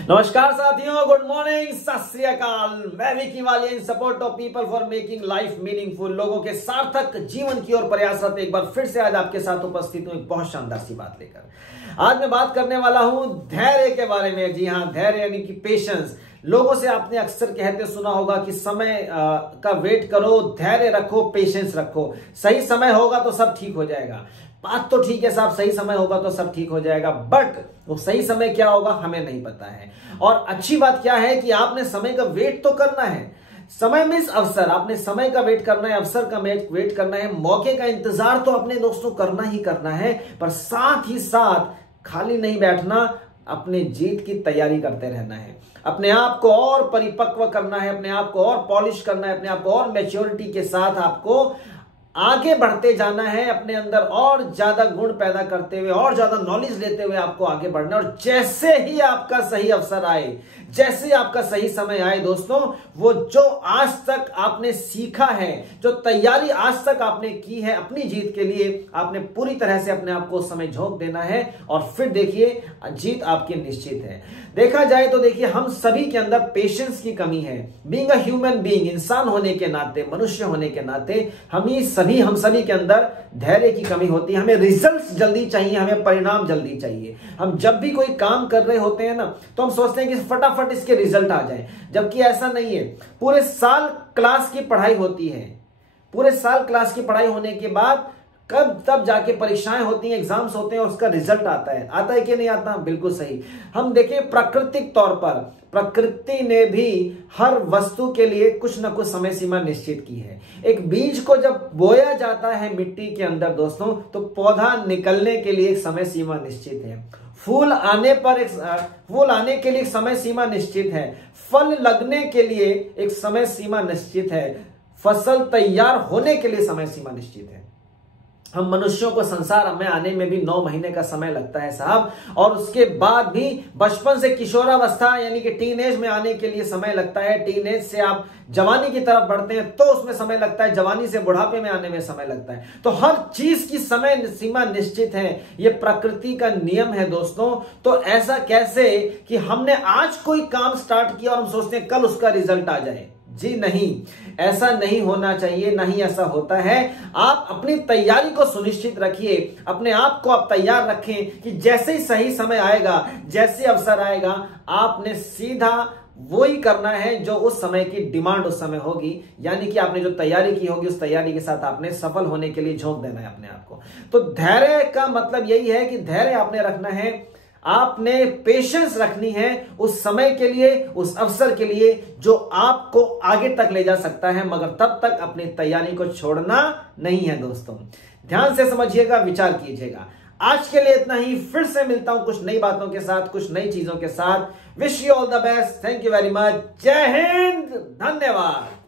नमस्कार साथियों, good morning, सत श्री अकाल। मैं विकी वालिया इन support of people for making life meaningful. लोगों के सार्थक जीवन की ओर प्रयासरत एक बार फिर से आज आपके साथ उपस्थित हूं एक बहुत शानदार सी बात लेकर। आज मैं बात करने वाला हूं धैर्य के बारे में। जी हां, धैर्य यानी कि पेशेंस। लोगों से आपने अक्सर कहते सुना होगा कि समय का वेट करो, धैर्य रखो, पेशेंस रखो, सही समय होगा तो सब ठीक हो जाएगा। बात तो ठीक है साहब, सही समय होगा तो सब ठीक हो जाएगा, बट वो सही समय क्या होगा हमें नहीं पता है। और अच्छी बात क्या है कि आपने समय का वेट तो करना है। समय मीन्स अवसर, आपने समय का वेट करना है, अवसर का वेट करना है, मौके का इंतजार तो अपने दोस्तों करना ही करना है। पर साथ ही साथ खाली नहीं बैठना, अपने जीत की तैयारी करते रहना है, अपने आप को और परिपक्व करना है, अपने आप को और पॉलिश करना है, अपने आप को और मैच्योरिटी के साथ आपको आगे बढ़ते जाना है, अपने अंदर और ज्यादा गुण पैदा करते हुए और ज्यादा नॉलेज लेते हुए आपको आगे बढ़ना है। और जैसे ही आपका सही अवसर आए, जैसे ही आपका सही समय आए दोस्तों, वो जो आज तक आपने सीखा है, जो तैयारी आज तक आपने की है अपनी जीत के लिए, आपने पूरी तरह से अपने आप को उस समय झोंक देना है और फिर देखिए जीत आपकी निश्चित है। देखा जाए तो देखिए हम सभी के अंदर पेशेंस की कमी है। बीइंग अ ह्यूमन बीइंग, इंसान होने के नाते, मनुष्य होने के नाते हम सभी के अंदर धैर्य की कमी होती है। हमें रिजल्ट्स जल्दी चाहिए, हमें परिणाम जल्दी चाहिए। हम जब भी कोई काम कर रहे होते हैं ना, तो हम सोचते हैं कि फटाफट इसके रिजल्ट आ जाए, जबकि ऐसा नहीं है। पूरे साल क्लास की पढ़ाई होती है, पूरे साल क्लास की पढ़ाई होने के बाद तब जाके परीक्षाएं होती हैं, एग्जाम्स होते हैं और उसका रिजल्ट आता है कि नहीं आता? बिल्कुल सही। हम देखें प्राकृतिक तौर पर, प्रकृति ने भी हर वस्तु के लिए कुछ ना कुछ समय सीमा निश्चित की है। एक बीज को जब बोया जाता है मिट्टी के अंदर दोस्तों, तो पौधा निकलने के लिए एक समय सीमा निश्चित है। फूल आने के लिए एक समय सीमा निश्चित है। फल लगने के लिए एक समय सीमा निश्चित है। फसल तैयार होने के लिए समय सीमा निश्चित है। हम मनुष्यों को संसार में आने में भी 9 महीने का समय लगता है साहब, और उसके बाद भी बचपन से किशोरावस्था यानी कि टीनेज में आने के लिए समय लगता है। टीनेज से आप जवानी की तरफ बढ़ते हैं तो उसमें समय लगता है, जवानी से बुढ़ापे में आने में समय लगता है। तो हर चीज की समय सीमा निश्चित है, ये प्रकृति का नियम है दोस्तों। तो ऐसा कैसे कि हमने आज कोई काम स्टार्ट किया और हम सोचते हैं कल उसका रिजल्ट आ जाए? जी नहीं, ऐसा नहीं होना चाहिए, नहीं ऐसा होता है। आप अपनी तैयारी को सुनिश्चित रखिए, अपने आप को आप तैयार रखें कि जैसे ही सही समय आएगा, जैसे अवसर आएगा, आपने सीधा वही करना है जो उस समय की डिमांड उस समय होगी। यानी कि आपने जो तैयारी की होगी, उस तैयारी के साथ आपने सफल होने के लिए झोंक देना है अपने आप को। तो धैर्य का मतलब यही है कि धैर्य आपने रखना है, आपने पेशेंस रखनी है उस समय के लिए, उस अवसर के लिए जो आपको आगे तक ले जा सकता है, मगर तब तक अपनी तैयारी को छोड़ना नहीं है दोस्तों। ध्यान से समझिएगा, विचार कीजिएगा। आज के लिए इतना ही, फिर से मिलता हूं कुछ नई बातों के साथ, कुछ नई चीजों के साथ। Wish you all the best, thank you very much, जय हिंद, धन्यवाद।